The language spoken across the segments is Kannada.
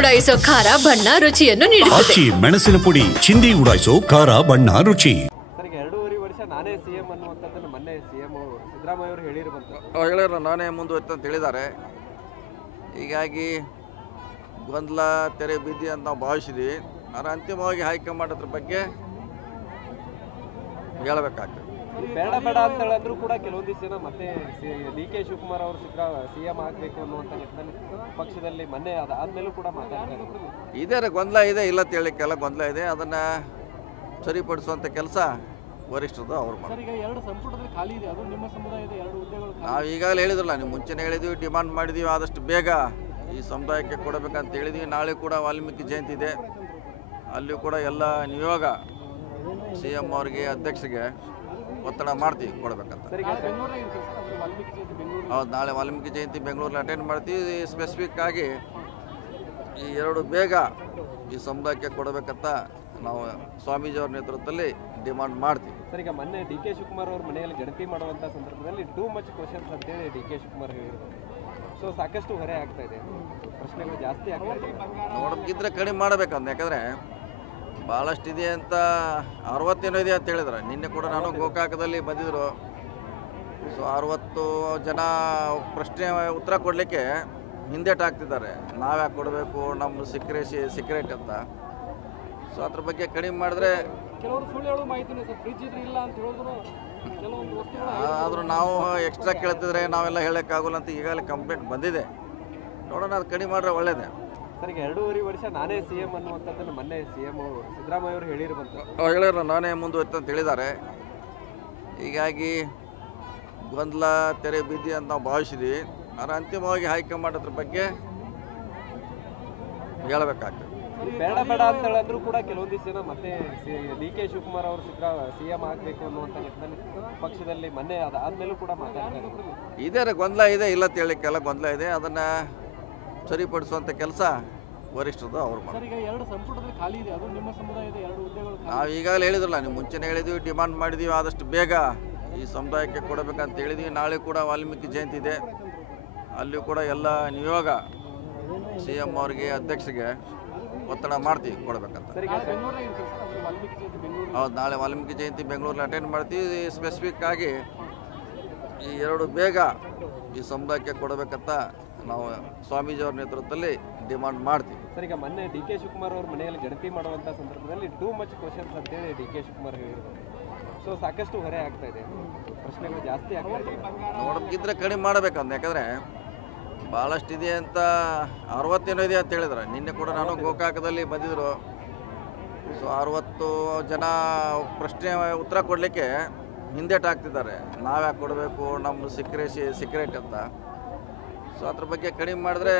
ಉಡಾಯಿಸೋ ಖಾರ ಬಣ್ಣ ರುಚಿಯನ್ನು ನೀಡುತ್ತದೆ. ಮೆಣಸಿನ ಪುಡಿ ಚಿಂದಿ ಉಡಾಯಿಸೋ ಖಾರ ಬಣ್ಣ ರುಚಿ. ಸರ್, 2.5 ವರ್ಷ ನಾನೇ ಸಿಎಂ ಅನ್ನುವಂಥದ್ದನ್ನು ಮೊನ್ನೆ ಸಿಎಂ ಸಿದ್ದರಾಮಯ್ಯ ಅವರು ಹೇಳಿರೋ ನಾನೇ ಮುಂದುವರಿತ ಅಂತ ಹೇಳಿದ್ದಾರೆ. ಹೀಗಾಗಿ ಗೊಂದಲ ತೆರೆ ಬಿದ್ದಿ ಅಂತ ನಾವು ಭಾವಿಸಿದ್ವಿ. ಆದರೆ ಅಂತಿಮವಾಗಿ ಹೈಕಮಾಂಡ್ ಅದ್ರ ಬಗ್ಗೆ ಹೇಳಬೇಕಾಗ್ತದೆ. ಬೇಡ ಬೇಡ ಅಂತ ಹೇಳಿದ್ರು ಕೂಡ ಕೆಲವೊಂದಿಷ್ಟು ಜನ ಮತ್ತೆ DK ಶಿವಕುಮಾರ್ ಅವರು ಸಿಎಂ ಆಗಬೇಕು ಅನ್ನುವಂಥ ನಿಟ್ಟಿನಲ್ಲಿ ಪಕ್ಷದಲ್ಲಿ ಮೊನ್ನೆ ಅದಾದ್ಮೇಲೂ ಕೂಡ ಮಾತಾಡ್ತಾರೆ. ಇದೇ ಗೊಂದಲ ಇದೆ, ಇಲ್ಲ ಹೇಳಲಿಕ್ಕೆಲ್ಲ ಗೊಂದಲ ಇದೆ. ಅದನ್ನು ಸರಿಪಡಿಸುವಂಥ ಕೆಲಸ ವರಿಷ್ಠರು ಅವ್ರು ಮಾಡ್ತಾರೆ. ನಾವು ಈಗಾಗಲೇ ಹೇಳಿದ್ರಲ್ಲ, ನೀವು ಮುಂಚೆನೇ ಹೇಳಿದ್ವಿ, ಡಿಮಾಂಡ್ ಮಾಡಿದ್ವಿ, ಆದಷ್ಟು ಬೇಗ ಈ ಸಮುದಾಯಕ್ಕೆ ಕೊಡಬೇಕಂತ ಹೇಳಿದ್ವಿ. ನಾಳೆ ಕೂಡ ವಾಲ್ಮೀಕಿ ಜಯಂತಿ ಇದೆ, ಅಲ್ಲಿಯೂ ಕೂಡ ಎಲ್ಲ ನಿಯೋಗ CM ಅವರಿಗೆ ಅಧ್ಯಕ್ಷರಿಗೆ ಒತ್ತಡ ಮಾಡ್ತೀವಿ ಕೊಡಬೇಕಂತ. ಹೌದು, ನಾಳೆ ವಾಲ್ಮೀಕಿ ಜಯಂತಿ ಬೆಂಗಳೂರಲ್ಲಿ ಅಟೆಂಡ್ ಮಾಡ್ತೀವಿ. ಸ್ಪೆಸಿಫಿಕ್ ಆಗಿ ಈ 2 ಬೇಗ ಈ ಸಮುದಾಯಕ್ಕೆ ಕೊಡಬೇಕಂತ ನಾವು ಸ್ವಾಮೀಜಿಯವ್ರ ನೇತೃತ್ವದಲ್ಲಿ ಡಿಮಾಂಡ್ ಮಾಡ್ತೀವಿ. ಸರ್, ಈಗ ಮೊನ್ನೆ DK ಶಿವಕುಮಾರ್ ಅವ್ರ ಮನೆಯಲ್ಲಿ ಗಣತಿ ಮಾಡುವಂಥ ಸಂದರ್ಭದಲ್ಲಿ ಟೂ ಮಚ್ ಕ್ವಶನ್ಸ್ ಅಂತೇಳಿ DK ಶಿವಕುಮಾರ್ ಹೇಳಿದ್ರು. ಸೊ ಸಾಕಷ್ಟು ಹೊರೆ ಆಗ್ತಾ ಇದೆ, ಪ್ರಶ್ನೆಗಳು ಜಾಸ್ತಿ ಆಗ್ತಾ ಇದೆ. ನೋಡೋದಕ್ಕಿದ್ರೆ ಕಡಿಮೆ ಮಾಡಬೇಕಂತ, ಯಾಕಂದರೆ ಭಾಳಷ್ಟಿದೆ ಅಂತ 60 ಏನೋ ಇದೆ ಅಂತ ಹೇಳಿದ್ರು. ನಿನ್ನೆ ಕೂಡ ನಾನು ಗೋಕಾಕದಲ್ಲಿ ಬಂದಿದ್ದರು. ಸೊ 60 ಜನ ಪ್ರಶ್ನೆ ಉತ್ತರ ಕೊಡಲಿಕ್ಕೆ ಹಿಂದೇಟಾಗ್ತಿದ್ದಾರೆ. ನಾವ್ಯಾಕೆ ಕೊಡಬೇಕು, ನಮ್ಮ ಸೀಕ್ರೆಟ್ ಅಂತ. ಸೊ ಅದ್ರ ಬಗ್ಗೆ ಕಡಿಮೆ ಮಾಡಿದ್ರೆ ಆದರೂ ನಾವು ಎಕ್ಸ್ಟ್ರಾ ಕೇಳ್ತಿದ್ರೆ ನಾವೆಲ್ಲ ಹೇಳೋಕ್ಕಾಗಲ್ಲ ಅಂತ ಈಗಾಗಲೇ ಕಂಪ್ಲೇಂಟ್ ಬಂದಿದೆ. ನೋಡೋಣ, ಅದು ಕಡಿಮೆ ಮಾಡಿದ್ರೆ ಒಳ್ಳೇದೇ. ಸರ್, 2.5 ವರ್ಷ ನಾನೇ ಸಿಎಂ ಅನ್ನುವಂಥದ್ದನ್ನು ಮೊನ್ನೆ ಸಿಎಂ ಸಿದ್ದರಾಮಯ್ಯ ಅವರು ಹೇಳಿರೋ ನಾನೇ ಮುಂದುವರಿತ ಅಂತ ಹೇಳಿದ್ದಾರೆ. ಹೀಗಾಗಿ ಗೊಂದಲ ತೆರೆ ಬಿದ್ದಿ ಅಂತ ನಾವು ಭಾವಿಸಿದ್ವಿ. ಆದರೆ ಅಂತಿಮವಾಗಿ ಹೈಕಮಾಂಡ್ ಅದ್ರ ಬಗ್ಗೆ ಹೇಳಬೇಕಾಗ್ತದೆ. ಬೇಡ ಬೇಡ ಅಂತ ಹೇಳಿದ್ರು ಕೂಡ ಕೆಲವೊಂದಿಷ್ಟು ಜನ ಮತ್ತೆ DK ಶಿವಕುಮಾರ್ ಅವರು ಸಿಎಂ ಆಗಬೇಕು ಅನ್ನುವಂಥ ನಿಟ್ಟಿನಲ್ಲಿ ಪಕ್ಷದಲ್ಲಿ ಮೊನ್ನೆ ಅದಾದ್ಮೇಲೂ ಕೂಡ ಮಾತಾಡ್ತಾರೆ. ಇದೇ ಗೊಂದಲ ಇದೆ, ಇಲ್ಲ ಹೇಳಲಿಕ್ಕೆಲ್ಲ ಗೊಂದಲ ಇದೆ. ಅದನ್ನು ಸರಿಪಡಿಸುವಂಥ ಕೆಲಸ ವರಿಷ್ಠರು ಅವ್ರು ಮಾಡ್ತಾರೆ. ನಾವು ಈಗಾಗಲೇ ಹೇಳಿದ್ರಲ್ಲ, ನೀವು ಮುಂಚೆನೇ ಹೇಳಿದ್ವಿ, ಡಿಮಾಂಡ್ ಮಾಡಿದ್ವಿ, ಆದಷ್ಟು ಬೇಗ ಈ ಸಮುದಾಯಕ್ಕೆ ಕೊಡಬೇಕಂತ ಹೇಳಿದ್ವಿ. ನಾಳೆ ಕೂಡ ವಾಲ್ಮೀಕಿ ಜಯಂತಿ ಇದೆ, ಅಲ್ಲಿಯೂ ಕೂಡ ಎಲ್ಲ ನಿಯೋಗ CM ಅವರಿಗೆ ಅಧ್ಯಕ್ಷರಿಗೆ ಒತ್ತಡ ಮಾಡ್ತೀವಿ ಕೊಡಬೇಕಂತ. ಹೌದು, ನಾಳೆ ವಾಲ್ಮೀಕಿ ಜಯಂತಿ ಬೆಂಗಳೂರಲ್ಲಿ ಅಟೆಂಡ್ ಮಾಡ್ತೀವಿ. ಸ್ಪೆಸಿಫಿಕ್ ಆಗಿ ಈ 2 ಬೇಗ ಈ ಸಮುದಾಯಕ್ಕೆ ಕೊಡಬೇಕಂತ ನಾವು ಸ್ವಾಮೀಜಿಯವ್ರ ನೇತೃತ್ವದಲ್ಲಿ ಡಿಮಾಂಡ್ ಮಾಡ್ತೀವಿ. ಸರ್, ಈಗ ಮೊನ್ನೆ DK ಶಿವಕುಮಾರ್ ಅವ್ರ ಮನೆಯಲ್ಲಿ ಗಣತಿ ಮಾಡುವಂಥ ಸಂದರ್ಭದಲ್ಲಿ ಟೂ ಮಚ್ ಕ್ವಶನ್ಸ್ ಅಂತೇಳಿ DK ಶಿವಕುಮಾರ್ ಹೇಳಿದ್ರು. ಸೊ ಸಾಕಷ್ಟು ಹೊರೆ ಆಗ್ತಾ ಇದೆ, ಪ್ರಶ್ನೆಗಳು ಜಾಸ್ತಿ ಆಗ್ತಾ ಇದೆ. ನೋಡೋದಕ್ಕಿದ್ರೆ ಕಡಿಮೆ ಮಾಡಬೇಕಂತ, ಯಾಕಂದರೆ ಭಾಳಷ್ಟಿದೆ ಅಂತ 60 ಏನೋ ಇದೆ ಅಂತ ಹೇಳಿದ್ರು. ನಿನ್ನೆ ಕೂಡ ನಾನು ಗೋಕಾಕದಲ್ಲಿ ಬಂದಿದ್ದರು. ಸೊ 60 ಜನ ಪ್ರಶ್ನೆ ಉತ್ತರ ಕೊಡಲಿಕ್ಕೆ ಹಿಂದೇಟಾಗ್ತಿದ್ದಾರೆ. ನಾವ್ಯಾಕೆ ಕೊಡಬೇಕು, ನಮ್ಮ ಸೀಕ್ರೆಟ್ ಅಂತ. ಸೊ ಅದ್ರ ಬಗ್ಗೆ ಕಡಿಮೆ ಮಾಡಿದ್ರೆ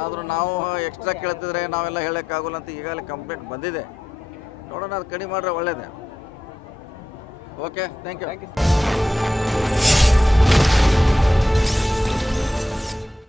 ಆದರೂ ನಾವು ಎಕ್ಸ್ಟ್ರಾ ಕೇಳ್ತಿದ್ರೆ ನಾವೆಲ್ಲ ಹೇಳೋಕ್ಕಾಗಲ್ಲ ಅಂತ ಈಗಾಗಲೇ ಕಂಪ್ಲೇಂಟ್ ಬಂದಿದೆ. ನೋಡೋಣ, ಅದು ಕಡಿಮೆ ಮಾಡಿದ್ರೆ ಒಳ್ಳೇದೇ. Okay, thank you.